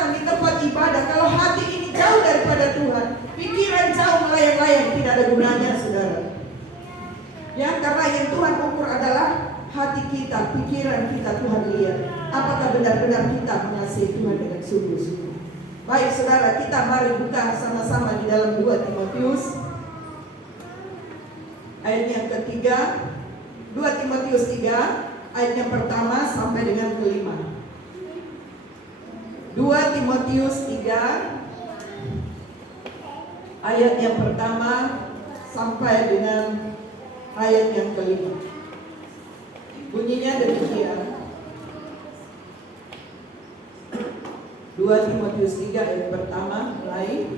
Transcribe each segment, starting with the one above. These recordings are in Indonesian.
datang di tempat ibadah, kalau hati ini jauh daripada Tuhan, pikiran jauh melayang-layang, tidak ada gunanya, saudara. Ya, karena yang Tuhan ukur adalah hati kita, pikiran kita. Tuhan lihat apakah benar-benar kita mengasihi Tuhan dengan sungguh-sungguh. Baik saudara, kita mari buka sama-sama di dalam 2 Timotius ayat yang ketiga. 2 Timotius 3 ayat yang pertama sampai dengan kelima. 2 Timotius 3 ayat yang pertama sampai dengan ayat yang kelima. Bunyinya demikian. 2 Timotius 3 ayat pertama mulai.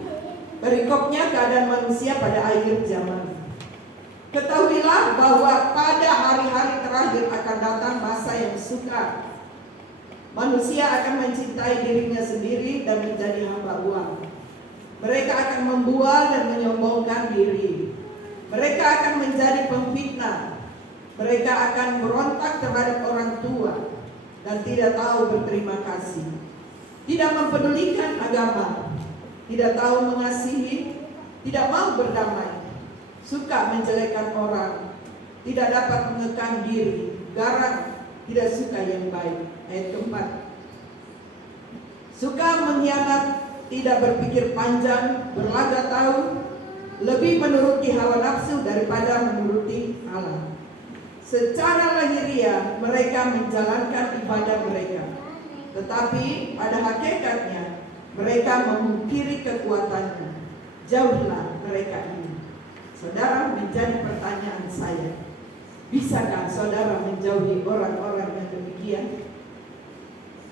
Perikopnya keadaan manusia pada akhir zaman. Ketahuilah bahwa pada hari-hari terakhir akan datang masa yang sukar. Manusia akan mencintai dirinya sendiri dan menjadi hamba uang. Mereka akan membual dan menyombongkan diri. Mereka akan menjadi pemfitnah. Mereka akan berontak terhadap orang tua dan tidak tahu berterima kasih. Tidak mempedulikan agama, tidak tahu mengasihi, tidak mau berdamai, suka menjelekkan orang, tidak dapat mengekang diri, garang, tidak suka yang baik. Ayat keempat, suka mengkhianat, tidak berpikir panjang, berlaga tahu, lebih menuruti hawa nafsu daripada menuruti Allah. Secara lahiriah mereka menjalankan ibadah mereka, tetapi pada hakikatnya mereka memungkiri kekuatannya. Jauhilah mereka ini. Saudara, menjadi pertanyaan saya, bisakah saudara menjauhi orang-orang yang demikian?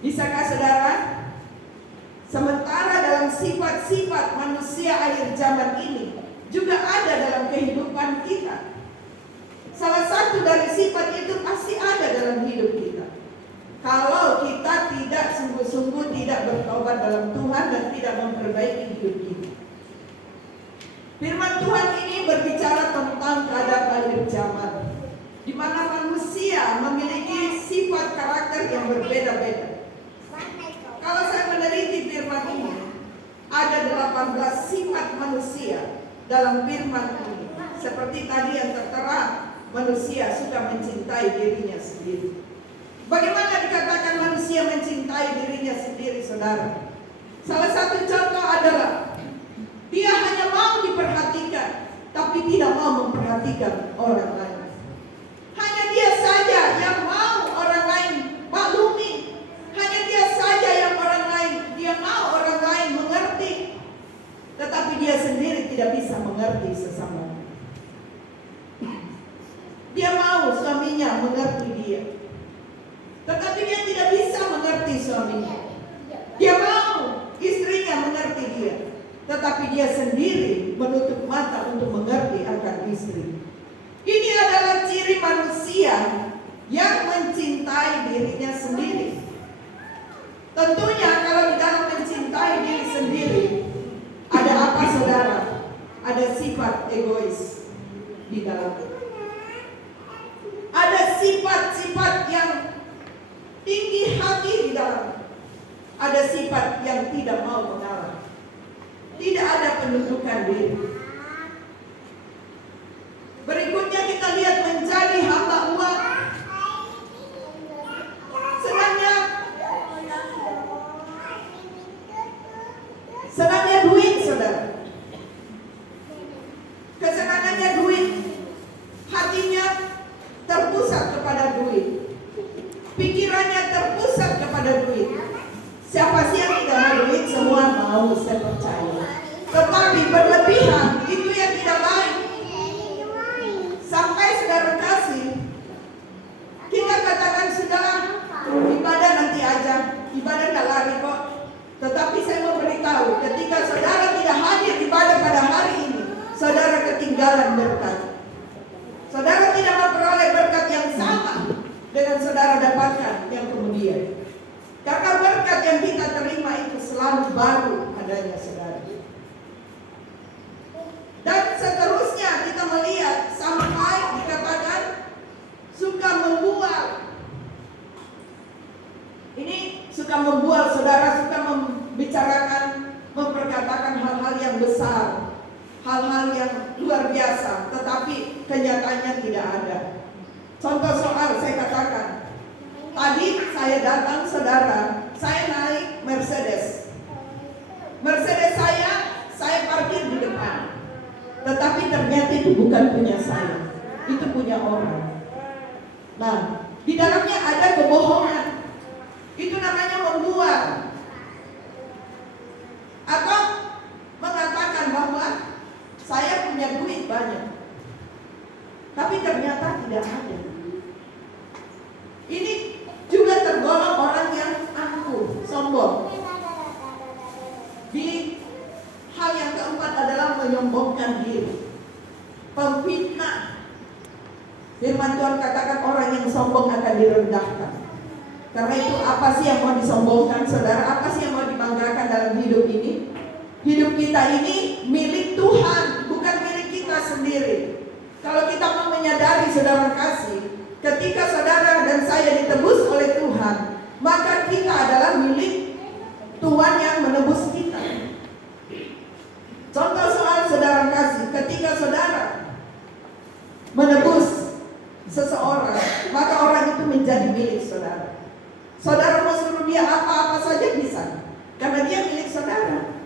Bisakah saudara? Sementara dalam sifat-sifat manusia akhir zaman ini juga ada dalam kehidupan kita. Salah satu dari sifat itu pasti ada dalam hidup kita. Kalau kita tidak sungguh-sungguh tidak bertobat dalam Tuhan dan tidak memperbaiki hidup kita. Firman Tuhan ini berbicara tentang keadaan akhir zaman, di mana manusia memiliki sifat karakter yang berbeda-beda. Kalau saya meneliti firman ini, ada 18 sifat manusia dalam firman ini. Seperti tadi yang tertera, manusia suka mencintai dirinya sendiri. Bagaimana dikatakan manusia mencintai dirinya sendiri, saudara? Salah satu contoh adalah dia hanya mau diperhatikan, tapi tidak mau memperhatikan orang lain. Hanya dia saja yang mau orang lain maklumi. Hanya dia saja yang dia mau orang lain mengerti. Tetapi dia sendiri tidak bisa mengerti sesama. Dia mau suaminya mengerti dia, tetapi dia tidak bisa mengerti suaminya. Dia mau istrinya mengerti dia, tetapi dia sendiri menutup mata untuk mengerti akan istri. Ini adalah ciri manusia yang mencintai dirinya sendiri. Tentunya kalau di dalam mencintai diri sendiri, ada apa saudara? Ada sifat egois di dalamnya. Ada sifat-sifat yang tinggi hati di dalam. Ada sifat yang tidak mau mengalah. Tidak ada penundukan diri. Berikutnya kita lihat menjadi hamba uang. Senangnya duit, saudara. Kesenangannya duit. Hatinya terpusat kepada duit. Pikirannya terpusat kepada duit. Siapa sih yang tidak mau duit? Semua mau, saya percaya. Tetapi berlebihan itu yang tidak baik. Sampai saudara kasih, kita katakan sudahlah, ibadah nanti aja, ibadah tak lari kok. Tetapi saya mau beritahu, ketika saudara tidak hadir ibadah pada hari ini, saudara ketinggalan berkat. Saudara tidak memperoleh berkat yang sama dengan saudara dapatkan yang kemudian. Karena berkat yang kita terima itu selalu baru adanya, saudara. Dan seterusnya kita melihat sampai dikatakan suka membual. Ini suka membual, saudara, suka membicarakan, memperkatakan hal-hal yang besar, hal-hal yang luar biasa, tetapi kenyataannya tidak ada. Contoh soal saya katakan, tadi saya datang saudara, saya naik Mercedes. Mercedes saya parkir di depan. Tetapi ternyata itu bukan punya saya, itu punya orang. Nah, di dalamnya ada kebohongan. Itu namanya membuat. Atau mengatakan bahwa saya punya duit banyak, tapi ternyata tidak ada. Ini juga tergolong orang yang angkuh, sombong. Di hal yang keempat adalah menyombongkan diri, pemfitnah. Firman Tuhan katakan orang yang sombong akan direndahkan. Karena itu apa sih yang mau disombongkan saudara? Apa sih yang mau dibanggakan dalam hidup ini? Hidup kita ini milik Tuhan, bukan milik kita sendiri. Kalau kita mau menyadari saudara kasih, ketika saudara dan saya ditebus oleh Tuhan, maka kita adalah milik Tuhan yang menebus kita. Contoh soal saudara kasih, ketika saudara menebus seseorang, maka orang itu menjadi milik saudara. Saudara mau suruh dia apa-apa saja bisa, karena dia milik saudara.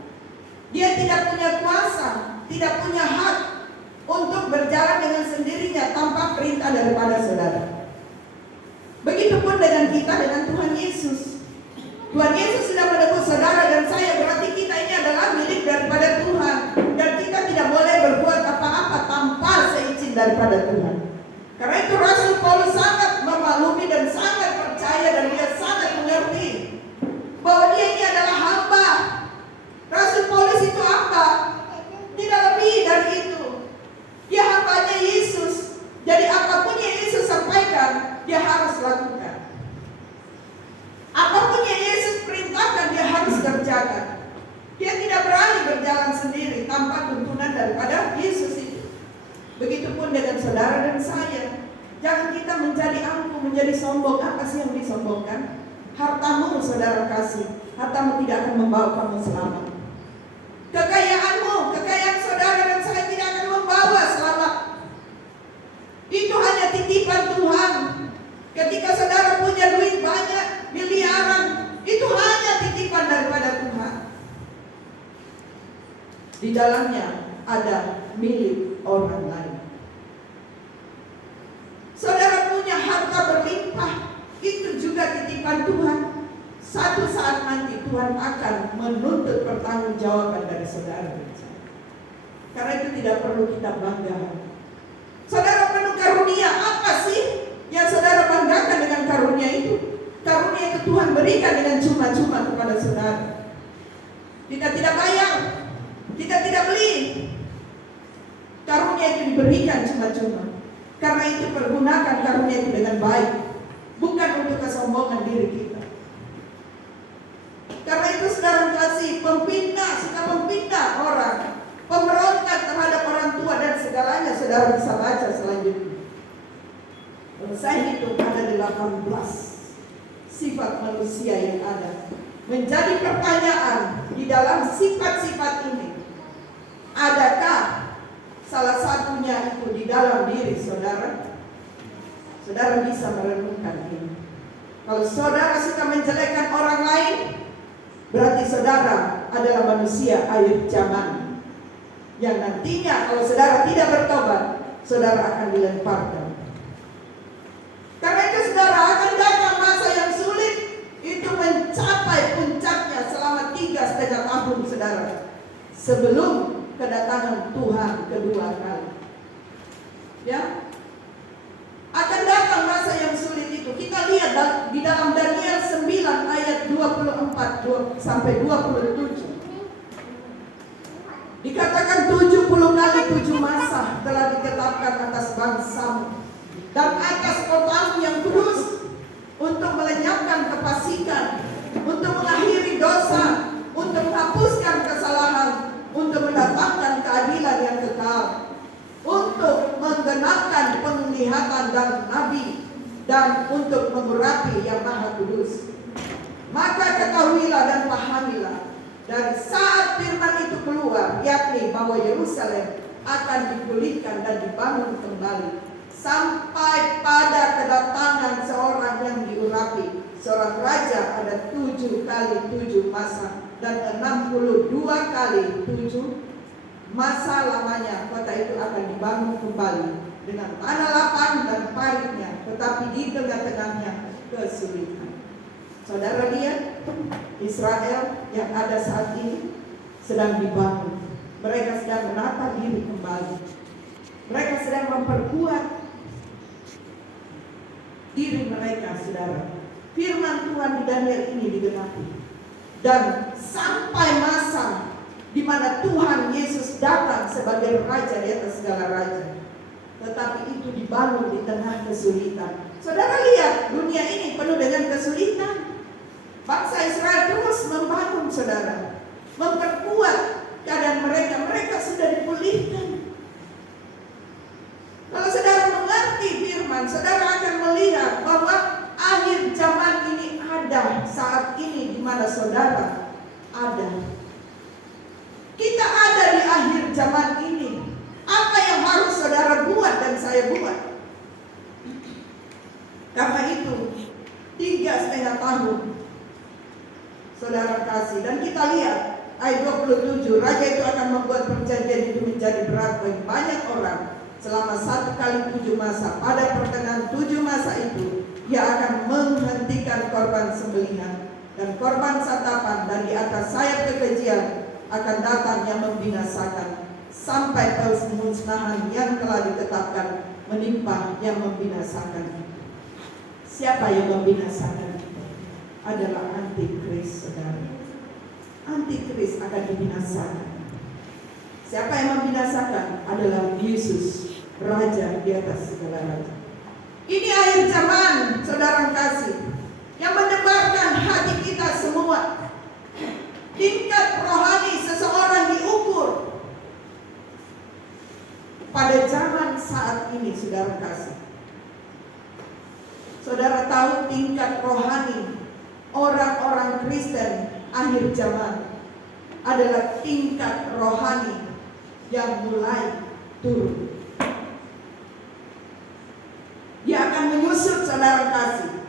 Dia tidak punya kuasa, tidak punya hak untuk berjalan dengan sendirinya tanpa perintah daripada saudara. Begitupun dengan kita, dengan Tuhan Yesus. Tuhan Yesus sudah menebus saudara dan saya, berarti kita ini adalah milik daripada Tuhan. Dan kita tidak boleh berbuat apa-apa tanpa seizin daripada Tuhan. Karena itu Rasul Paulus sangat memaklumi dan sangat percaya dan dia sangat mengerti bahwa dia ini adalah hamba. Rasul Paulus itu hamba, tidak lebih dari itu. Dia hambanya Yesus. Jadi apapun yang Yesus sampaikan, dia harus lakukan. Apapun yang Yesus perintahkan, dia harus kerjakan. Dia tidak berani berjalan sendiri tanpa tuntunan daripada Yesus itu. Begitupun dengan saudara dan saya. Jangan kita menjadi angkuh, menjadi sombong. Apa sih yang disombongkan? Hartamu saudara kasih, hartamu tidak akan membawa kamu selamat. Kekayaanmu, kekayaan saudara dan saya tidak akan membawa selamat. Itu hanya titipan Tuhan. Ketika saudara punya duit banyak, miliaran, itu hanya titipan daripada Tuhan. Di dalamnya ada milik orang lain. Saudara punya harta berlimpah, itu juga titipan Tuhan. Satu saat nanti Tuhan akan menuntut pertanggungjawaban dari saudara. Karena itu tidak perlu kita banggakan. Saudara penuh karunia, apa sih yang saudara banggakan dengan karunia itu? Karunia itu Tuhan berikan dengan cuma-cuma kepada saudara. Kita tidak bayar, kita tidak beli. Karunia itu diberikan cuma-cuma. Karena itu pergunakan karunia itu dengan baik, bukan untuk kesombongan diri kita. Karena itu saudara kasih, pemfitnah, suka memfitnah orang, pemberontak terhadap orang tua dan segalanya, saudara bisa baca selanjutnya. Saya hitung ada 18 sifat manusia yang ada. Menjadi pertanyaan di dalam sifat-sifat ini, adakah salah satunya itu di dalam diri saudara? Saudara bisa merenungkan ini. Kalau saudara suka menjelekkan orang lain, berarti saudara adalah manusia akhir zaman, yang nantinya kalau saudara tidak bertobat, saudara akan dilemparkan. Karena itu saudara akan datang masa yang sulit, itu mencapai puncaknya selama 3,5 tahun saudara, sebelum kedatangan Tuhan kedua kali. Ya, akan datang masa yang sulit itu. Kita lihat di dalam Daniel 9 ayat 24 sampai 27. Dikatakan 70 kali 7 masa telah ditetapkan atas bangsamu dan atas kotamu yang kudus, untuk melenyapkan kefasikan, untuk mengakhiri dosa, untuk menghapuskan kesalahan, untuk mendatangkan keadilan yang kekal, untuk menggenapkan penglihatan dan nabi, dan untuk mengurapi yang maha kudus. Maka ketahuilah dan pahamilah Dan saat firman itu keluar, yakni bahwa Yerusalem akan dipulihkan dan dibangun kembali, sampai pada kedatangan seorang yang diurapi, seorang raja ada 7 kali 7 masa dan 62 kali 7 masa lamanya kota itu akan dibangun kembali dengan tanah lapang dan paritnya, tetapi di tengah-tengahnya kesulitan. Saudara lihat, Israel yang ada saat ini sedang dibangun. Mereka sedang menata diri kembali. Mereka sedang memperkuat diri mereka, saudara. Firman Tuhan di Daniel ini digenapi. Dan sampai masa di mana Tuhan Yesus datang sebagai raja di atas segala raja. Tetapi itu dibangun di tengah kesulitan. Saudara lihat, dunia ini penuh dengan kesulitan. Bangsa Israel terus membangun, saudara, memperkuat keadaan mereka. Mereka sudah dipulihkan. Kalau saudara mengerti firman, saudara akan melihat bahwa akhir zaman ini ada saat ini di mana saudara ada. Kita ada di akhir zaman ini. Apa yang harus saudara buat dan saya buat? Karena itu 3,5 tahun saudara kasih. Dan kita lihat ayat 27, raja itu akan membuat perjanjian itu menjadi berat bagi banyak orang selama 1 kali 7 masa. Pada pertengahan 7 masa itu, ia akan menghentikan korban sembelihan dan korban santapan, dan di atas sayap kekejian akan datang yang membinasakan, sampai pemusnahan yang telah ditetapkan menimpa yang membinasakan. Siapa yang membinasakan? Adalah antikris, saudara. Antikris akan dibinasakan. Siapa yang membinasakan? Adalah Yesus, raja di atas segala raja. Ini akhir zaman, saudara kasih, yang mendebarkan hati kita semua. Tingkat rohani seseorang diukur pada zaman saat ini, saudara kasih. Saudara tahu tingkat rohani orang-orang Kristen akhir zaman adalah tingkat rohani yang mulai turun. Dia akan menyusut, saudara kasih.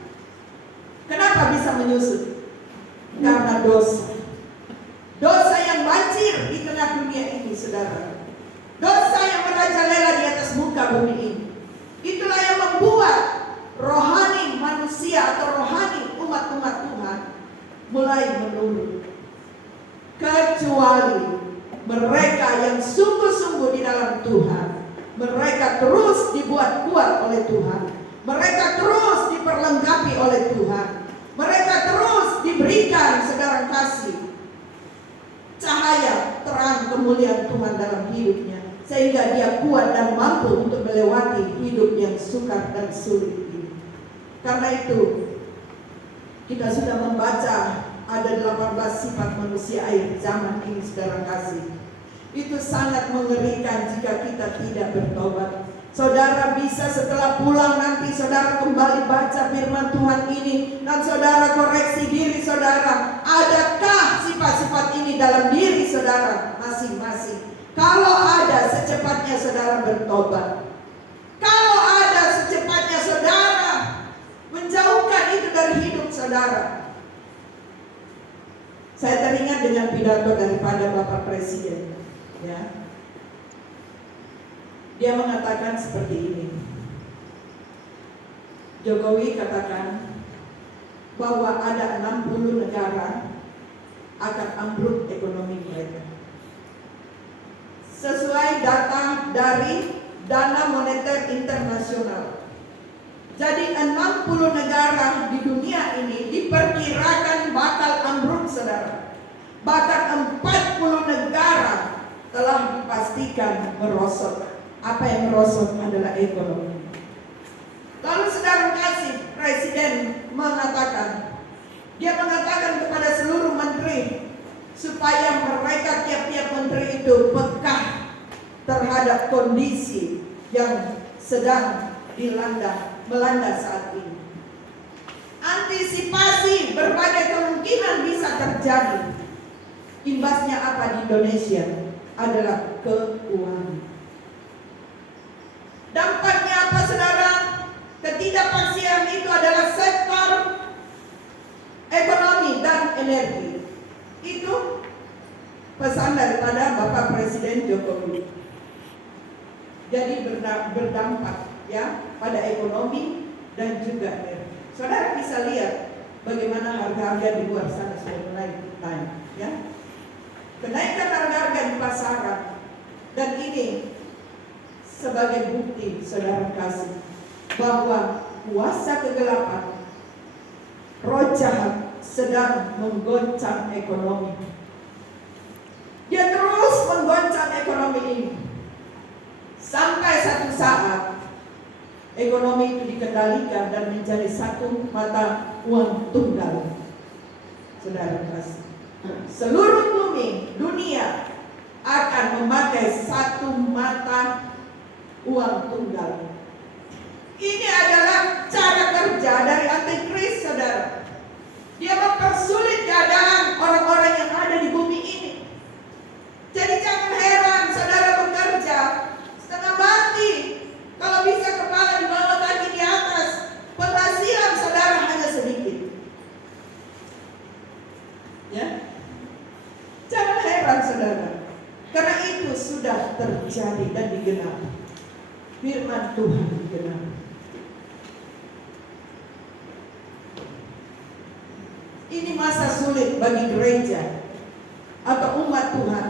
Kenapa bisa menyusut? Karena dosa. Dosa yang banjir di tengah dunia ini, saudara. Dosa yang merajalela di atas muka bumi ini. Itulah yang membuat rohani manusia atau rohani umat-umat Tuhan mulai menurun. Kecuali mereka yang sungguh-sungguh di dalam Tuhan, mereka terus dibuat kuat oleh Tuhan, mereka terus diperlengkapi oleh Tuhan, mereka terus diberikan, saudara kasih, cahaya terang kemuliaan Tuhan dalam hidupnya, sehingga dia kuat dan mampu untuk melewati hidup yang sukar dan sulit ini. Karena itu kita sudah membaca ada 18 sifat manusia akhir zaman ini, saudara kasih. Itu sangat mengerikan jika kita tidak bertobat. Saudara bisa setelah pulang nanti saudara kembali baca firman Tuhan ini, dan saudara koreksi diri saudara. Adakah sifat-sifat ini dalam diri saudara masing-masing? Kalau ada, secepatnya saudara bertobat. Kalau ada, secepatnya saudara menjauhkan itu dari hidup saudara. Saya teringat dengan pidato daripada Bapak Presiden. Ya. Dia mengatakan seperti ini. Jokowi katakan bahwa ada 60 negara akan ambruk ekonomi mereka. Sesuai data dari Dana Moneter Internasional. Jadi 60 negara di dunia ini diperkirakan bakal ambruk, saudara. Bahkan 40 negara telah dipastikan merosot. Apa yang merosot adalah ekonomi. Lalu saudara kasih, Presiden mengatakan, dia mengatakan kepada seluruh menteri supaya mereka tiap-tiap menteri itu peka terhadap kondisi yang sedang melanda saat ini. Antisipasi berbagai kemungkinan bisa terjadi. Imbasnya apa di Indonesia? Adalah keuangan. Dampaknya apa saudara? Ketidakpastian itu adalah sektor ekonomi dan energi. Itu pesan daripada Bapak Presiden Jokowi. Jadi berdampak ya pada ekonomi dan juga energi. Saudara bisa lihat bagaimana harga-harga di luar sana sudah mulai naik ya. Kenaikan harga-harga di pasaran, dan ini sebagai bukti saudara kasih bahwa kuasa kegelapan, roh jahat sedang menggoncang ekonomi. Dia terus menggoncang ekonomi ini sampai satu saat ekonomi itu dikendalikan dan menjadi satu mata uang tunggal. Saudara kasih, seluruh bumi dunia akan memakai satu mata uang tunggal. Ini adalah cara kerja dari antikris, saudara. Dia mempersulit keadaan orang-orang yang ada di bumi ini. Jadi jangan heran saudara bekerja setengah mati, kalau bisa kepala di bawah kaki di atas, penghasilan saudara hanya sedikit. Ya, jangan heran saudara, karena itu sudah terjadi dan digenapi. Firman Tuhan digenapi. Ini masa sulit bagi gereja atau umat Tuhan.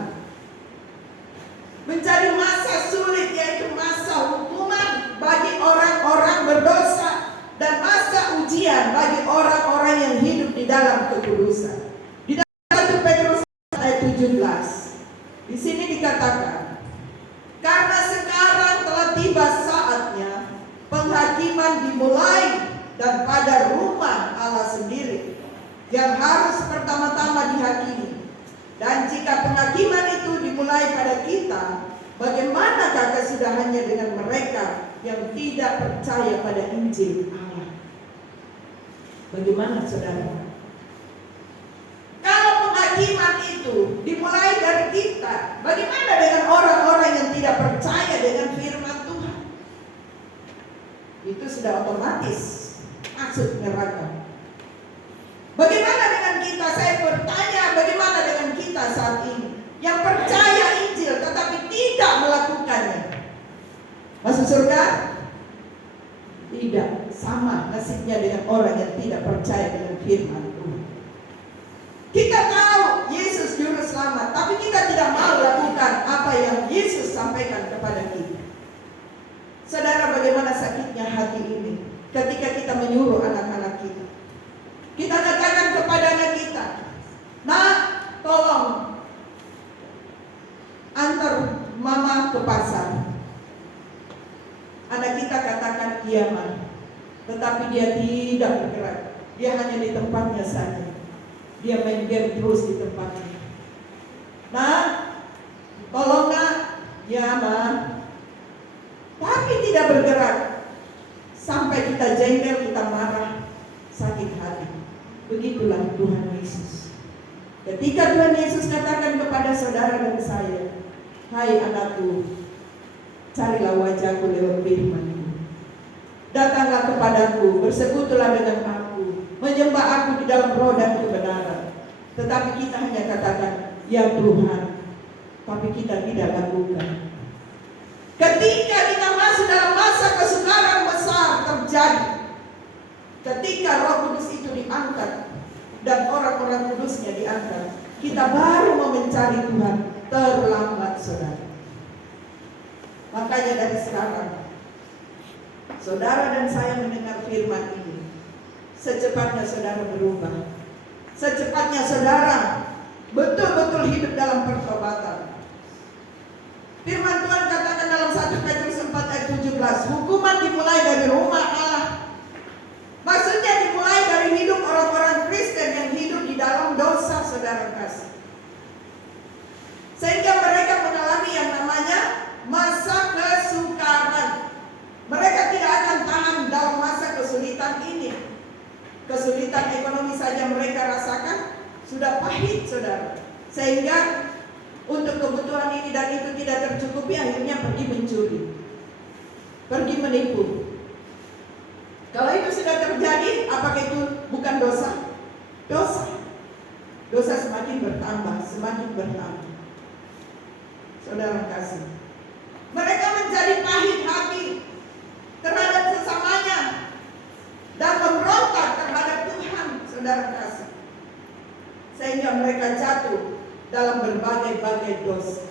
Menjadi masa sulit, yaitu masa hukuman bagi orang-orang berdosa dan masa ujian bagi orang-orang yang hidup di dalam kekudusan. Di dalam 1 Petrus ayat 17, di sini dikatakan, karena sekarang telah tiba saatnya penghakiman dimulai, dan pada rumah Allah sendiri yang harus pertama-tama dihakimi. Dan jika penghakiman itu dimulai pada kita, bagaimanakah kesudahannya dengan mereka yang tidak percaya pada Injil Allah? Bagaimana saudara? Kalau penghakiman itu dimulai dari kita, bagaimana dengan orang-orang yang tidak percaya dengan firman Tuhan? Itu sudah otomatis masuk neraka. Bagaimana dengan kita? Saya bertanya, bagaimana dengan kita saat ini yang percaya Injil tetapi tidak melakukannya? Masuk surga? Tidak, sama nasibnya dengan orang yang tidak percaya dengan firman Tuhan. Kita tahu Yesus juru selamat, tapi kita tidak mau lakukan apa yang Yesus sampaikan kepada kita. Saudara, bagaimana sakitnya hati ini ketika kita menyuruh anak-anak kita. Kita katakan kepada anak kita, "Nak, tolong antar mama ke pasar." Anak kita katakan, "Iya, Ma." Tetapi dia tidak bergerak. Dia hanya di tempatnya saja. Dia main game terus di tempatnya. "Nak, tolong nak." "Ya, Ma." Tapi tidak bergerak. Sampai kita jengkel, kita marah, sakit hati. Begitulah Tuhan Yesus. Ketika Tuhan Yesus katakan kepada saudara dan saya, "Hai anakku, carilah wajahku lewat firman-Ku. Datanglah kepadaku, bersekutulah dengan aku, menyembah aku di dalam roh dan kebenaran." Tetapi kita hanya katakan, "Ya Tuhan," tapi kita tidak lakukan. Ketika kita masuk dalam masa kesukaran besar terjadi, ketika Roh Kudus itu diangkat dan orang-orang kudusnya diangkat, kita baru mau mencari Tuhan, terlambat saudara. Makanya dari sekarang, saudara dan saya mendengar firman ini, secepatnya saudara berubah. Secepatnya saudara betul-betul hidup dalam pertobatan. Firman Tuhan katakan dalam 1 Petrus 4 ayat 17, hukuman dimulai dari rumah Allah. Maksudnya dimulai dari hidup orang-orang Kristen yang hidup di dalam dosa, saudara kasih. Sehingga mereka mengalami yang namanya masa kesukaran. Mereka tidak akan tahan dalam masa kesulitan ini. Kesulitan ekonomi saja mereka rasakan sudah pahit, saudara. Sehingga untuk kebutuhan ini dan itu tidak tercukupi, akhirnya pergi mencuri, pergi menipu. Kalau itu sudah terjadi, apakah itu bukan dosa? Dosa. Dosa semakin bertambah, semakin bertambah. Saudara kasih, mereka menjadi pahit hati terhadap sesamanya dan memberontak terhadap Tuhan, saudara kasih, sehingga mereka jatuh dalam berbagai-bagai dosa.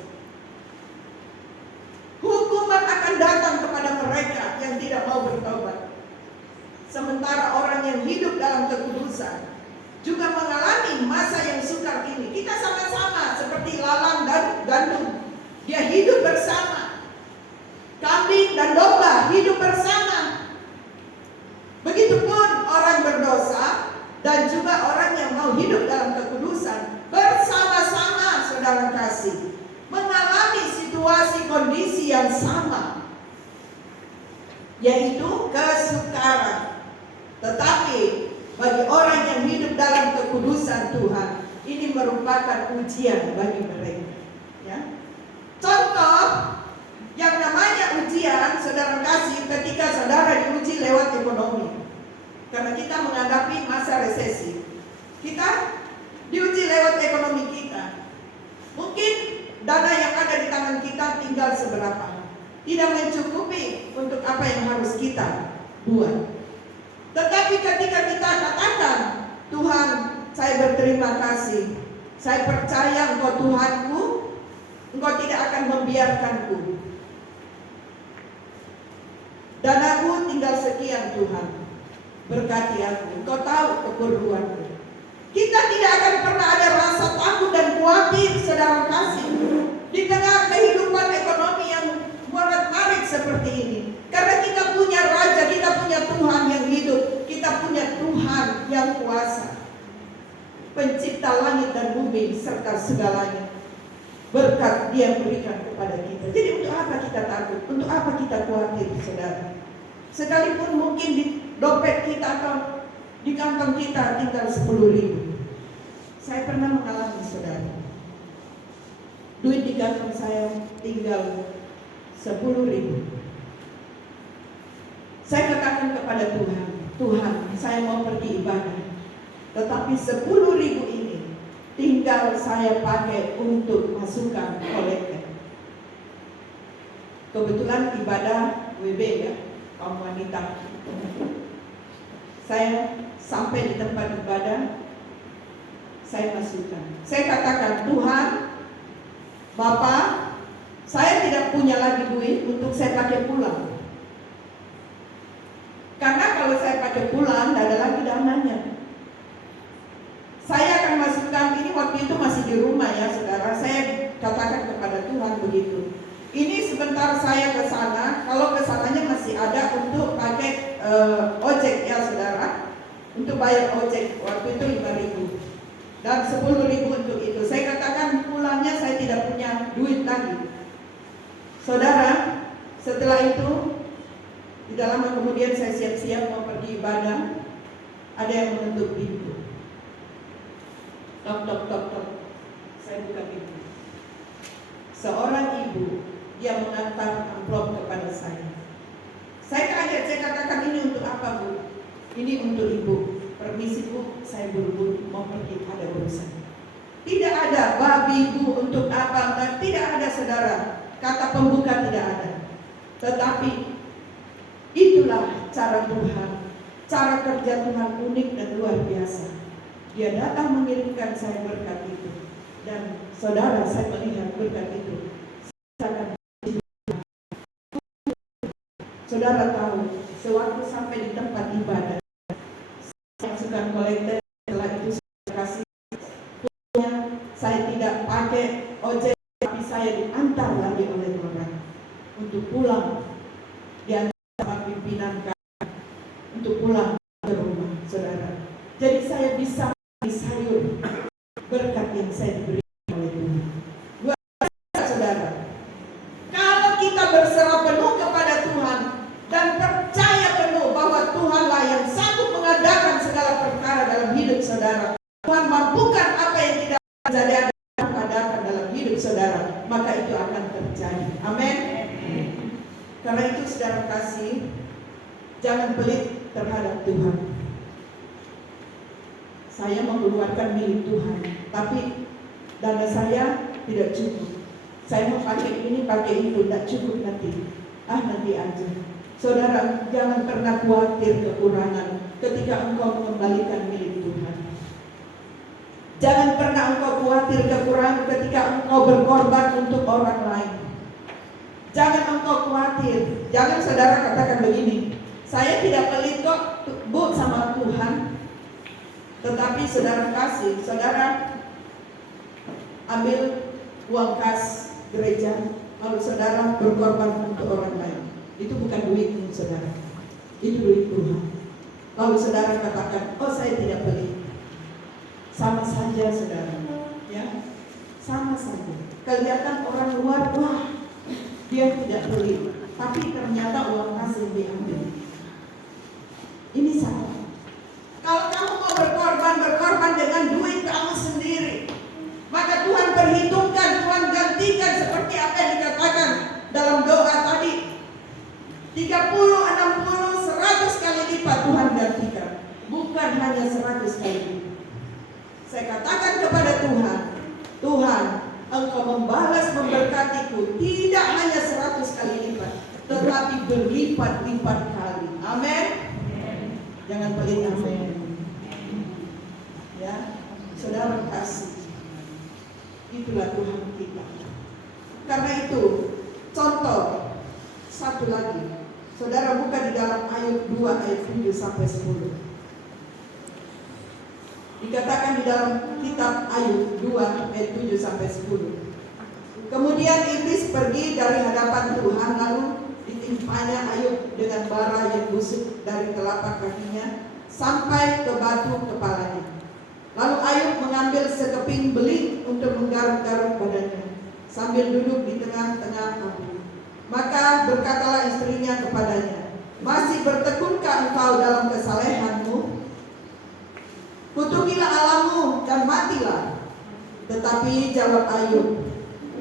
Hukuman akan datang kepada mereka yang tidak mau bertobat. Sementara orang yang hidup dalam kekudusan juga mengalami masa yang sukar ini. Kita sama-sama seperti lalang dan gandum. Dia hidup bersama. Kambing dan domba hidup bersama. Begitupun orang berdosa dan juga orang yang mau hidup dalam kekudusan bersama-sama, saudara kasih, mengalami situasi kondisi yang sama, yaitu kesukaran. Tetapi bagi orang yang hidup dalam kekudusan Tuhan, ini merupakan ujian bagi mereka. Ya. Contoh yang namanya ujian, saudara kasih, ketika saudara diuji lewat ekonomi. Karena kita menghadapi masa resesi, kita diuji lewat ekonomi kita. Mungkin dana yang ada di tangan kita tinggal seberapa, tidak mencukupi untuk apa yang harus kita buat. Tetapi ketika kita katakan, Tuhan, saya berterima kasih, saya percaya Engkau Tuhanku, Engkau tidak akan membiarkanku. Danaku tinggal sekian Tuhan, berkati aku, Engkau tahu keperluanku. Kita tidak akan pernah ada rasa takut dan khawatir, saudara kasih, di tengah kehidupan ekonomi yang morat-marit seperti ini. Karena kita punya Raja, kita punya Tuhan yang hidup, kita punya Tuhan yang kuasa, pencipta langit dan bumi serta segalanya. Berkat Dia berikan kepada kita. Jadi untuk apa kita takut? Untuk apa kita khawatir, saudara? Sekalipun mungkin di dompet kita atau di kantong kita tinggal 10.000. Saya pernah mengalami, saudara, duit di kantong saya tinggal 10.000. Saya katakan kepada Tuhan, Tuhan, saya mau pergi ibadah, tetapi 10.000 ini tinggal saya pakai untuk masukkan kolektor. Kebetulan ibadah WB ya, kaum wanita. Saya sampai di tempat ibadah, saya masukkan. Saya katakan, Tuhan, Bapak, saya tidak punya lagi duit untuk saya pakai pulang. Karena kalau saya pakai pulang, tidak ada lagi dananya. Saya akan masukkan ini, waktu itu masih di rumah ya saudara. Saya katakan kepada Tuhan begitu. Ini sebentar saya ke sana, kalau ke sananya masih ada untuk pakai ojek ya saudara, untuk bayar ojek waktu itu 5.000 dan 10.000 untuk itu. Saya katakan pulangnya saya tidak punya duit lagi. Saudara, setelah itu tidak lama kemudian saya siap-siap mau pergi ibadah. Ada yang mengetuk pintu. Tok tok tok tok. Saya buka pintu. Seorang ibu, dia mengantar amplop kepada saya. Saya kaget, saya katakan, ini untuk apa Bu? Ini untuk ibu. Permisi Bu, saya buru-buru mau pergi, ada urusan. Tidak ada babi Bu untuk apa, dan tidak ada saudara. Kata pembuka tidak ada. Tetapi itulah cara Tuhan, cara kerja Tuhan unik dan luar biasa. Dia datang mengirimkan saya berkat itu. Dan saudara, saya melihat berkat itu. Saudara tahu, sewaktu sampai di tempat ibadah, saya masukkan kolektor. Setelah itu saya kasih punya, saya tidak pakai ojek, tapi saya diantar lagi oleh orang untuk pulang, diantar sama pimpinan kami untuk pulang ke rumah, saudara. Jadi saya bisa sayur berkat yang saya diberi oleh Tuhan. Luar biasa, saudara. Kalau kita berserah penuh kepada Tuhan dan percaya penuh bahwa Tuhanlah yang sanggup mengadakan segala perkara dalam hidup saudara, Tuhan mampukan apa yang tidak terjadi saudara, maka itu akan terjadi. Amin. Karena itu saudara kasih, jangan pelit terhadap Tuhan. Saya mengeluarkan milik Tuhan, tapi dana saya tidak cukup. Saya mau pakai ini, pakai itu, tidak cukup nanti. Nanti aja. Saudara, jangan pernah khawatir kekurangan ketika engkau mengembalikan milik Tuhan. Jangan pernah engkau khawatir kekurangan ketika engkau berkorban untuk orang lain. Jangan engkau khawatir. Jangan saudara katakan begini, saya tidak pelit kok Bu sama Tuhan. Tetapi saudara kasih, saudara ambil uang kas gereja, lalu saudara berkorban untuk orang lain. Itu bukan duitmu saudara, itu duit Tuhan. Lalu saudara katakan, oh saya tidak pelit. Sama saja saudara, ya, sama saja. Kelihatan orang luar, wah dia tidak pelit, tapi ternyata uang kas yang diambil. Ini salah. Kalau kamu mau berkorban dengan duit kamu sendiri, maka Tuhan perhitungkan, Tuhan gantikan seperti apa yang dikatakan dalam doa tadi. 30, 60, 100 kali lipat Tuhan gantikan. Bukan hanya 100 kali lipat. Saya katakan kepada Tuhan, Tuhan, Engkau membalas memberkatiku tidak hanya 100 kali lipat, tetapi berlipat-lipat kali. Amin. Jangan pelit, amin. Ya, saudara kasih. Itulah Tuhan kita. Karena itu, contoh satu lagi. Saudara buka di dalam Ayub 2 ayat 7 sampai 10. Dikatakan di dalam kitab Ayub 2 ayat 7 sampai 10. Kemudian iblis pergi dari hadapan Tuhan, lalu ditimpanya Ayub dengan bara yang busuk dari telapak kakinya sampai ke batu kepalanya. Lalu Ayub mengambil sekeping beling untuk menggaruk-garuk badannya sambil duduk di tengah-tengah api. Maka berkatalah istrinya kepadanya, masih bertekunkah engkau dalam kesalehanmu? Kutukilah Allahmu dan matilah. Tetapi jawab Ayub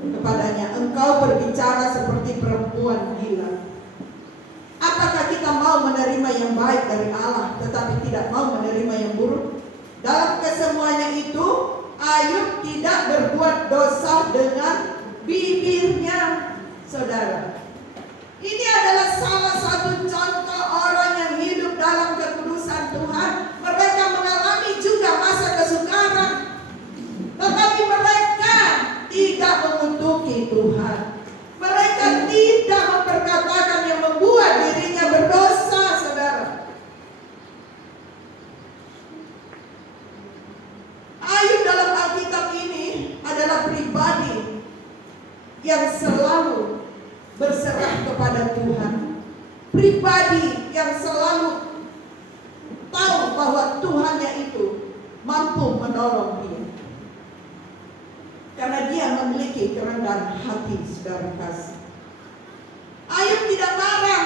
kepadanya, engkau berbicara seperti perempuan gila. Apakah kita mau menerima yang baik dari Allah, tetapi tidak mau menerima yang buruk? Dalam kesemuanya itu, Ayub tidak berbuat dosa dengan bibirnya. Saudara, ini adalah salah satu contoh orang yang hidup dalam kekudusan Tuhan. Mereka mengalami juga masa kesukaran, tetapi mereka tidak mengutuki Tuhan. Mereka tidak memperkatakan yang membuat dirinya berdosa, saudara. Ayub dalam Alkitab ini adalah pribadi yang selalu berserah kepada Tuhan, pribadi yang selalu tahu bahwa Tuhannya itu mampu menolong dia, karena dia memiliki kerendahan hati, saudara kasih. Ayub tidak marah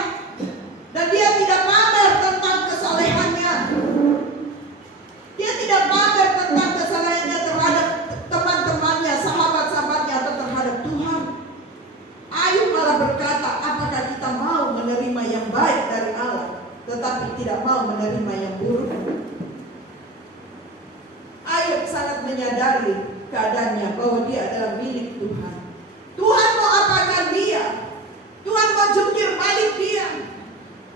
dan dia tidak pamer tentang kesalehannya. Dia tidak pamer tentang kesalehannya terhadap teman-temannya, sahabat-sahabatnya, atau terhadap Tuhan. Ayub malah berkata, apakah kita mau menerima yang baik dari Allah, tetapi tidak mau menerima yang buruk? Ayub sangat menyadari keadaannya bahwa dia adalah milik Tuhan. Tuhan mau apakan dia? Tuhan mau jungkir balik dia.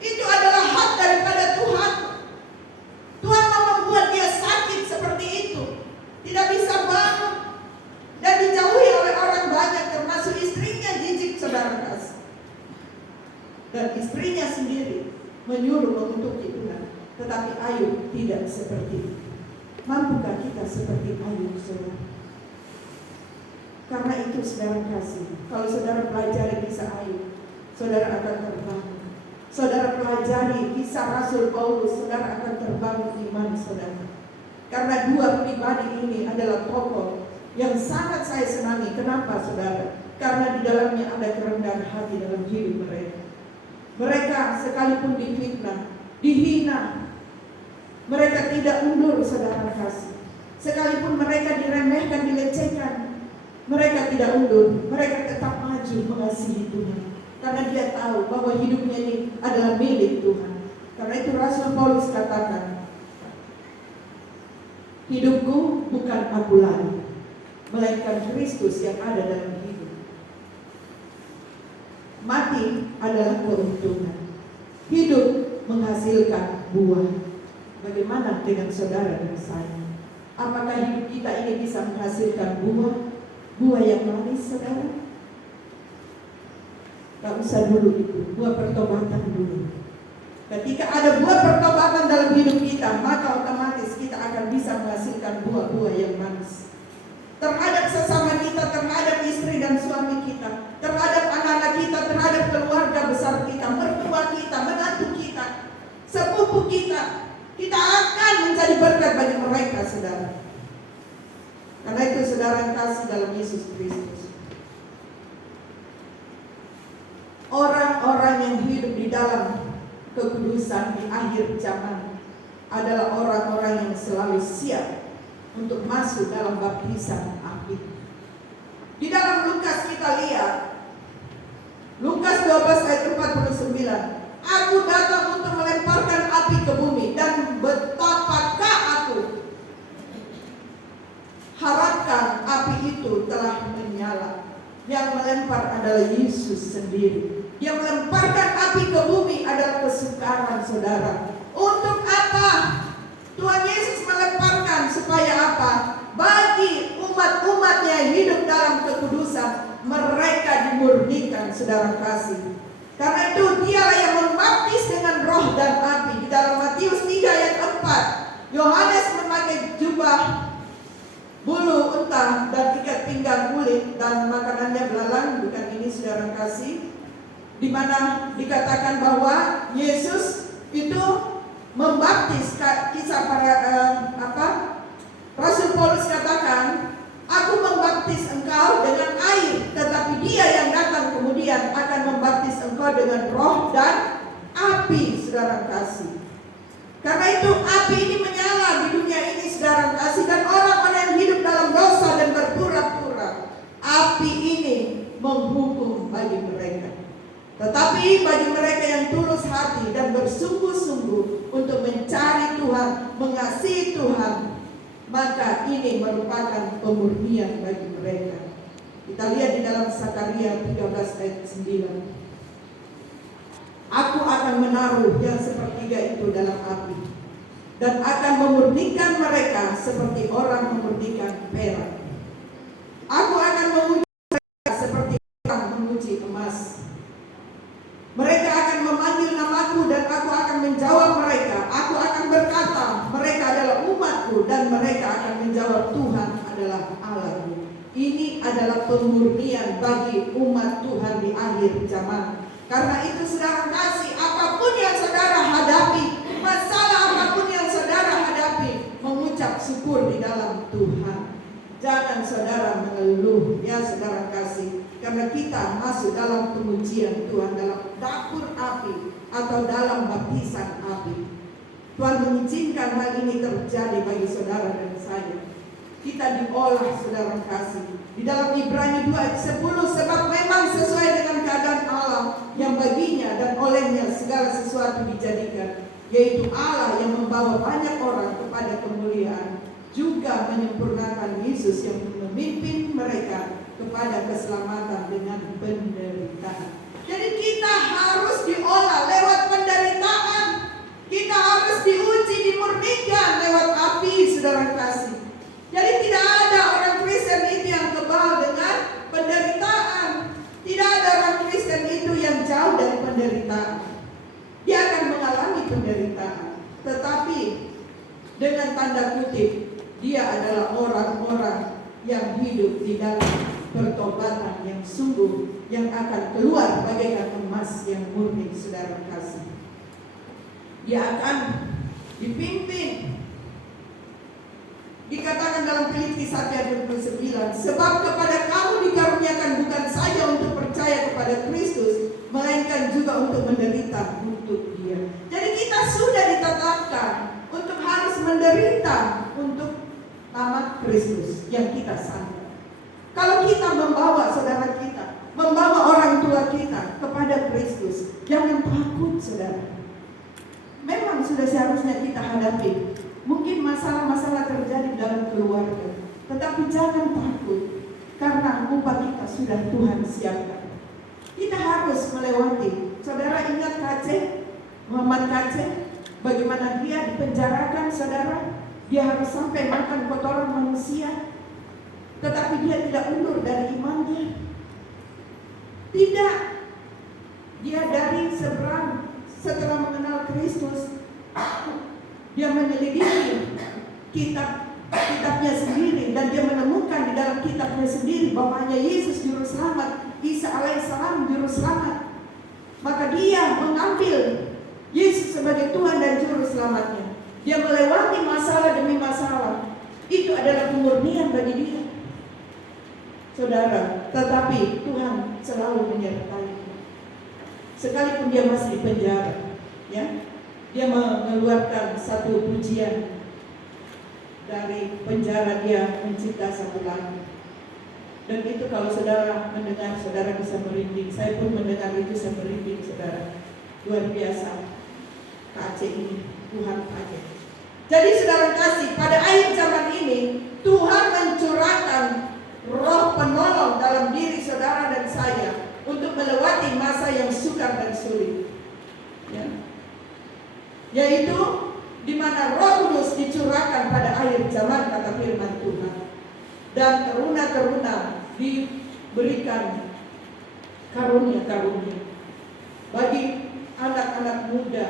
Itu adalah hak daripada Tuhan. Tuhan mau membuat dia sakit seperti itu, tidak bisa bangun dan dijauhi oleh orang banyak, termasuk istrinya jijik, saudara kasih. Dan istrinya sendiri menyuruh mengutuki Tuhan. Tetapi Ayub tidak seperti itu. Mampukah kita seperti Ayub, saudara? Karena itu saudara kasih, kalau saudara pelajari kisah Ayub, saudara akan terbangun. Saudara pelajari kisah Rasul Paulus, saudara akan terbangun iman saudara. Karena dua pribadi ini adalah tokoh yang sangat saya senangi. Kenapa saudara? Karena di dalamnya ada kerendahan hati dalam hidup mereka. Mereka sekalipun difitnah, dihina, mereka tidak mundur, saudara kasih. Sekalipun mereka diremehkan, dilecehkan, mereka tidak undur, mereka tetap maju mengasihi Tuhan. Karena dia tahu bahwa hidupnya ini adalah milik Tuhan. Karena itu Rasul Paulus katakan, hidupku bukan aku lagi, melainkan Kristus yang ada dalam hidup. Mati adalah keuntungan, hidup menghasilkan buah. Bagaimana dengan saudara dan saya? Apakah hidup kita ini bisa menghasilkan buah yang manis, saudara? Tak usah dulu itu, buah pertobatan dulu. Ketika ada buah pertobatan dalam hidup kita, maka otomatis kita akan bisa menghasilkan buah-buah yang manis. Terhadap sesama kita, terhadap istri dan suami kita, terhadap anak-anak kita, terhadap keluarga besar kita, mertua kita, menantu kita, sepupu kita, kita akan menjadi berkat bagi mereka, saudara. Karena itu saudara yang kasih dalam Yesus Kristus, orang-orang yang hidup di dalam kekudusan di akhir zaman adalah orang-orang yang selalu siap untuk masuk dalam baptisan api. Di dalam Lukas kita lihat, Lukas 12 ayat 49, aku datang untuk melemparkan api ke bumi, dan betapakah aku harapkan api itu telah menyala. Yang melempar adalah Yesus sendiri. Yang melemparkan api ke bumi adalah kesukaran saudara. Untuk apa Tuhan Yesus melemparkan? Supaya apa? Bagi umat-umatnya hidup dalam kekudusan, mereka dimurnikan, saudara kasih. Karena itu dialah yang membaptis dengan roh dan api. Di dalam Matius 3 ayat 4, Yohanes memakai jubah bulu unta dan ikat pinggang kulit, dan makanannya belalang. Bukan ini, saudara kasih, di mana dikatakan bahwa Yesus itu membaptis. Kisah para Rasul Paulus katakan, aku membaptis engkau dengan air, tetapi dia yang datang kemudian akan membaptis engkau dengan roh dan api, saudara kasih. Karena itu api ini menyala di dunia ini, saudara kasih, dan orang-orang yang hidup dalam dosa dan berpura-pura, api ini menghukum bagi mereka. Tetapi bagi mereka yang tulus hati dan bersungguh-sungguh untuk mencari Tuhan, mengasihi Tuhan, maka ini merupakan pemurnian bagi mereka. Kita lihat di dalam Zakaria 13 ayat 9. Aku akan menaruh yang sepertiga itu dalam api, dan akan memurnikan mereka seperti orang memurnikan perak. Aku akan menguji mereka seperti orang menguji emas. Mereka akan memanggil namaku dan aku akan menjawab mereka. Aku akan berkata, mereka adalah umatku, dan mereka akan menjawab, Tuhan adalah Allahku. Ini adalah pemurnian bagi umat Tuhan di akhir zaman. Karena itu saudara kasih, apapun yang saudara hadapi, masalah apapun yang saudara hadapi, mengucap syukur di dalam Tuhan. Jangan saudara mengeluh, ya saudara kasih, karena kita masuk dalam pengujian Tuhan, dalam dapur api atau dalam baptisan api. Tuhan mengizinkan hal ini terjadi bagi saudara dan saya. Kita diolah, saudara kasih, di dalam Ibrani 2 ayat 10, sebab memang sesuai dengan keadaan Allah yang baginya dan olehnya segala sesuatu dijadikan, yaitu Allah yang membawa banyak orang kepada kemuliaan, juga menyempurnakan Yesus yang memimpin mereka kepada keselamatan dengan penderitaan. Jadi kita harus diolah lewat penderitaan. Kita harus diuji, dimurnikan lewat api, saudara kasih. Jadi tidak ada orang Kristen itu yang kebal dengan penderitaan. Tidak ada orang Kristen itu yang jauh dari penderitaan. Dia akan mengalami penderitaan, tetapi dengan tanda kutip, dia adalah orang-orang yang hidup di dalam pertobatan yang sungguh, yang akan keluar bagaikan emas yang murni, saudara kasih. Dia akan dipimpin. Dikatakan dalam Filipi 1 ayat 29, sebab kepada kamu dikaruniakan bukan saja untuk percaya kepada Kristus, melainkan juga untuk menderita untuk Dia. Jadi kita sudah ditetapkan untuk harus menderita untuk nama Kristus yang kita sandang. Kalau kita membawa saudara kita, membawa orang tua kita kepada Kristus, jangan takut saudara. Memang sudah seharusnya kita hadapi. Mungkin masalah-masalah terjadi dalam keluarga, tetapi jangan takut, karena upah kita sudah Tuhan siapkan. Kita harus melewati. Saudara ingat Kaceh, Muhammad Kaceh, bagaimana dia dipenjarakan saudara. Dia harus sampai makan kotoran manusia, tetapi dia tidak mundur dari imannya. Tidak. Dia dari seberang setelah mengenal Kristus, dia menyelidiki kitabnya sendiri, dan dia menemukan di dalam kitabnya sendiri bahwa hanya Yesus juru selamat, Isa alaihissalam juru selamat. Maka dia mengambil Yesus sebagai Tuhan dan juru selamatnya. Dia melewati masalah demi masalah. Itu adalah kemurnian bagi dia, saudara. Tetapi Tuhan selalu menyertai. Sekalipun dia masih di penjara, ya, dia mengeluarkan satu pujian dari penjara. Dia mencipta satu lagu, dan itu kalau saudara mendengar, saudara bisa merinding. Saya pun mendengar itu, saya merinding saudara. Luar biasa Kaceh ini Tuhan pakai. Jadi saudara kasih, pada akhir zaman ini Tuhan mencurahkan roh penolong dalam diri saudara dan saya untuk melewati masa yang sukar dan sulit, ya. Yaitu di mana Roh Kudus dicurahkan pada akhir zaman, kata firman Tuhan, dan teruna-teruna diberikan karunia-karunia bagi anak-anak muda,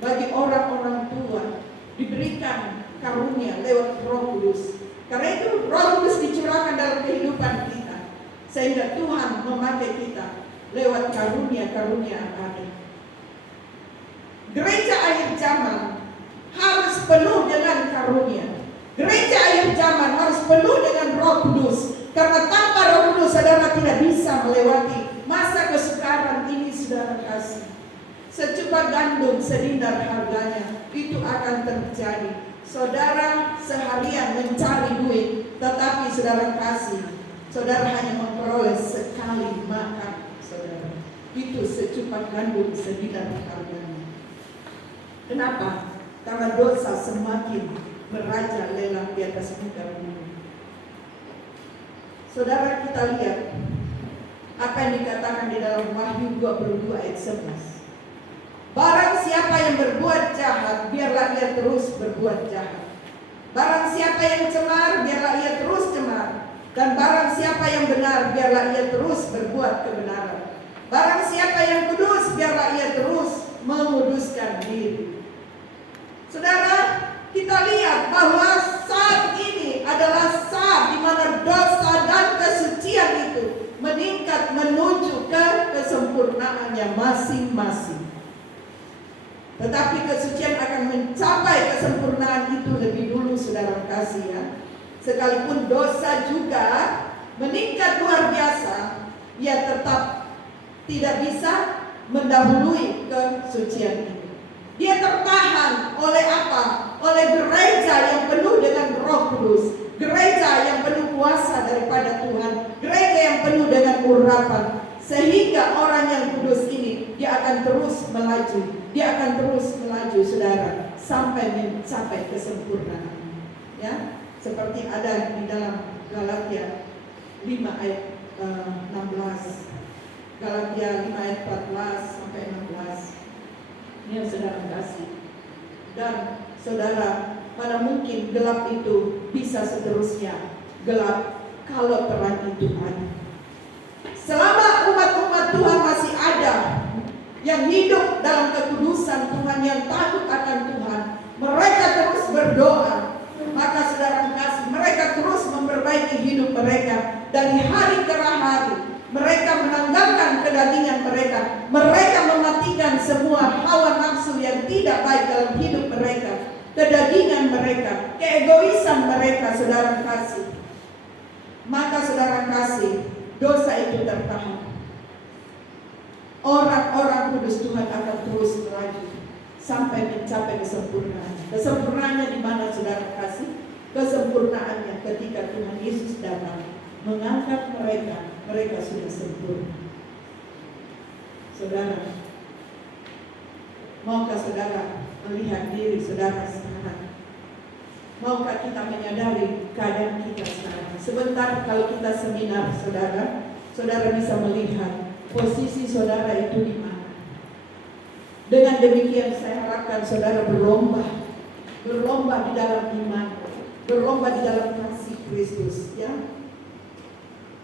bagi orang-orang tua, diberikan karunia lewat Roh Kudus. Karena itu Roh Kudus dicurahkan dalam kehidupan kita, sehingga Tuhan memakai kita lewat karunia-karunia yang ada. Gereja akhir zaman harus penuh dengan karunia. Gereja akhir zaman harus penuh dengan Roh Kudus. Karena tanpa Roh Kudus saudara tidak bisa melewati masa kesukaran ini, saudara kasih. Secupa gandum sedindar harganya, itu akan terjadi. Saudara seharian mencari duit, tetapi saudara kasih, saudara hanya memperoleh sekali makan, saudara. Itu secupa gandum sedindar harganya. Kenapa? Karena dosa semakin merajalela di atas muka bumi. Saudara, kita lihat apa yang dikatakan di dalam Wahyu 22 ayat 11. Barang siapa yang berbuat jahat, biarlah ia terus berbuat jahat. Barang siapa yang cemar, biarlah ia terus cemar. Dan barang siapa yang benar, biarlah ia terus berbuat kebenaran. Barang siapa yang kudus, biarlah ia terus menguduskan diri. Saudara, kita lihat bahwa saat ini adalah saat di mana dosa dan kesucian itu meningkat menuju ke kesempurnaannya masing-masing. Tetapi kesucian akan mencapai kesempurnaan itu lebih dulu, saudara kasih, ya. Sekalipun dosa juga meningkat luar biasa, ia tetap tidak bisa mendahului kesucian itu. Dia tertahan oleh apa? Oleh gereja yang penuh dengan Roh Kudus, gereja yang penuh kuasa daripada Tuhan, gereja yang penuh dengan urapan. Sehingga orang yang kudus ini, dia akan terus melaju. Dia akan terus melaju, saudara, sampai mencapai kesempurnaan. Ya, seperti ada di dalam Galatia 5 ayat 16. Galatia 5 ayat 14 sampai 16. Ini yang saudara kasih. Dan saudara, mana mungkin gelap itu bisa seterusnya gelap kalau terang itu ada. Selama umat-umat Tuhan masih ada yang hidup dalam kekudusan Tuhan, yang takut akan Tuhan, mereka terus berdoa, maka saudara kasih, mereka terus memperbaiki hidup mereka dari hari ke hari. Mereka menanggalkan kedagingan mereka. Mereka mematikan semua hawa nafsu yang tidak baik dalam hidup mereka, kedagingan mereka, keegoisan mereka, saudara kasih. Maka saudara kasih, dosa itu tertahan. Orang-orang kudus Tuhan akan terus melaju sampai mencapai kesempurnaan. Kesempurnaannya di mana, saudara kasih? Kesempurnaannya ketika Tuhan Yesus datang mengangkat mereka sudah sempurna. Saudara, maukah saudara melihat diri saudara sekarang? Maukah kita menyadari keadaan kita sekarang? Sebentar kalau kita seminar saudara bisa melihat posisi saudara itu di mana. Dengan demikian saya harapkan saudara berlomba di dalam iman, berlomba di dalam kasih Kristus, ya.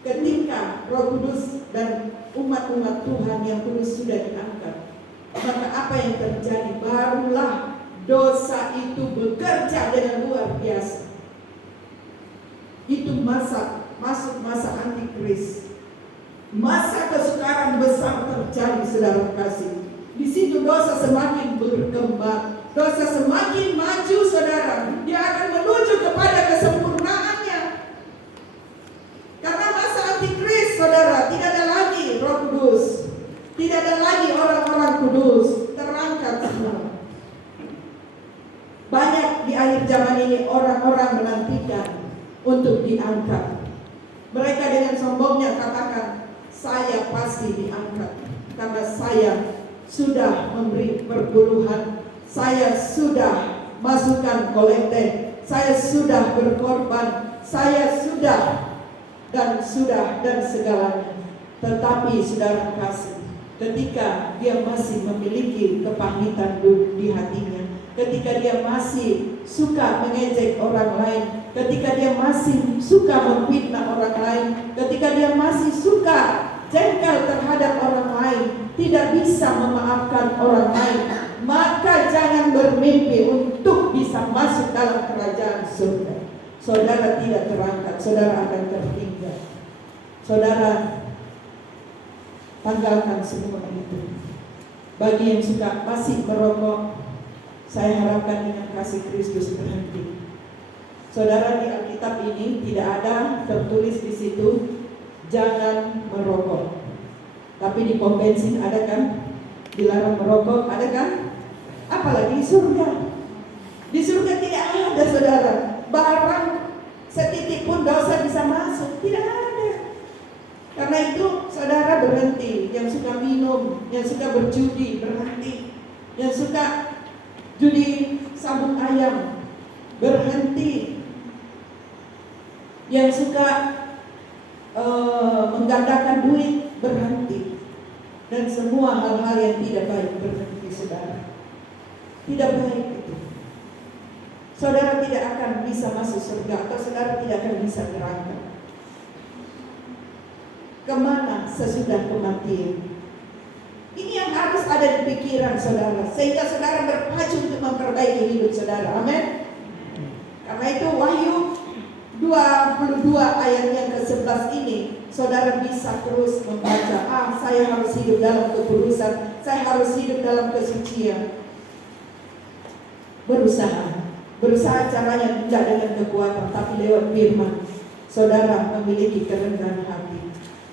Ketika Roh Kudus dan umat-umat Tuhan yang kudus sudah diangkat, maka apa yang terjadi? Barulah dosa itu bekerja dengan luar biasa. Itu masuk masa antikris. Masa kesukaran besar terjadi, saudara kasih. Di situ dosa semakin berkembang, dosa semakin maju, saudara. Dia akan menuju kepada kesempurnaannya. Karena masa antikris, saudara, tidak ada lagi Roh Kudus, tidak ada lagi orang-orang kudus, terangkat semua. Banyak di akhir zaman ini orang-orang menantikan untuk diangkat. Mereka dengan sombongnya katakan, saya pasti diangkat karena saya sudah memberi perpuluhan, saya sudah masukkan kolekte, saya sudah berkorban, saya sudah dan segalanya. Tetapi saudara kasih, ketika dia masih memiliki kepahitan di hatinya, ketika dia masih suka mengejek orang lain, ketika dia masih suka memfitnah orang lain, ketika dia masih suka jengkel terhadap orang lain, tidak bisa memaafkan orang lain, maka jangan bermimpi untuk bisa masuk dalam kerajaan surga. Saudara tidak terangkat, saudara akan tertinggal. Saudara tanggalkan semua itu. Bagi yang suka masih merokok, saya harapkan dengan kasih Kristus berhenti. Saudara, di Alkitab ini tidak ada tertulis di situ jangan merokok. Tapi di pom bensin ada kan? Dilarang merokok, ada kan? Apalagi di surga. Di surga tidak ada, saudara, barang setitik pun dosa bisa masuk. Tidak ada. Karena itu saudara berhenti. Yang suka minum, yang suka berjudi, berhenti. Yang suka judi sabung ayam, berhenti. Yang suka menggandakan duit, berhenti. Dan semua hal-hal yang tidak baik, berhenti, saudara. Tidak baik itu. Saudara tidak akan bisa masuk surga, atau saudara tidak akan bisa neraka. Kemana sesudah kematian? Ini yang harus ada di pikiran saudara, sehingga saudara berpacu untuk memperbaiki hidup saudara. Amin. Karena itu Wahyu 22 ayat yang ke-11 ini, saudara bisa terus membaca. Saya harus hidup dalam kekudusan, saya harus hidup dalam kesucian. Berusaha caranya tidak dengan kekuatan, tapi lewat firman. Saudara memiliki kerendahan hati.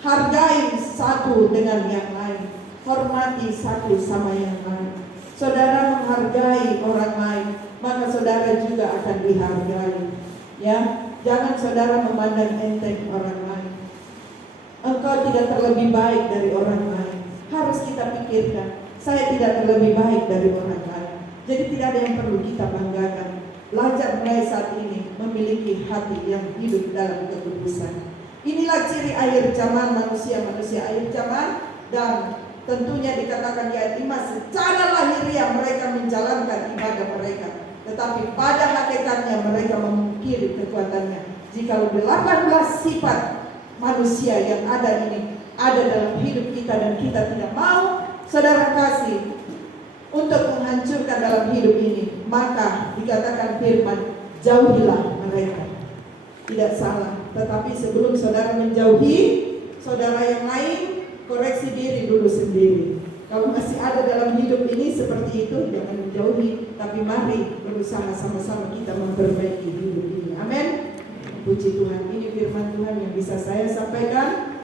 Hargai satu dengan yang lain, hormati satu sama yang lain. Saudara menghargai orang lain, maka saudara juga akan dihargai. Ya, jangan saudara memandang enteng orang lain. Engkau tidak terlebih baik dari orang lain. Harus kita pikirkan, saya tidak terlebih baik dari orang lain. Jadi tidak ada yang perlu kita banggakan. Belajar mulai saat ini memiliki hati yang hidup dalam kekudusan. Inilah ciri akhir zaman manusia akhir zaman. Dan tentunya dikatakan di ayat 5, secara lahiriah mereka menjalankan ibadah mereka, tetapi pada hakikatnya mereka memungkiri kekuatannya. Jika 18 sifat manusia yang ada ini ada dalam hidup kita dan kita tidak mau, saudara kasih, untuk menghancurkan dalam hidup ini, maka dikatakan firman, jauhilah mereka. Tidak salah, tetapi sebelum saudara menjauhi saudara yang lain, koreksi diri dulu sendiri. Kalau masih ada dalam hidup ini seperti itu, jangan menjauhi, tapi mari berusaha sama-sama kita memperbaiki hidup ini. Amin. Puji Tuhan, ini firman Tuhan yang bisa saya sampaikan.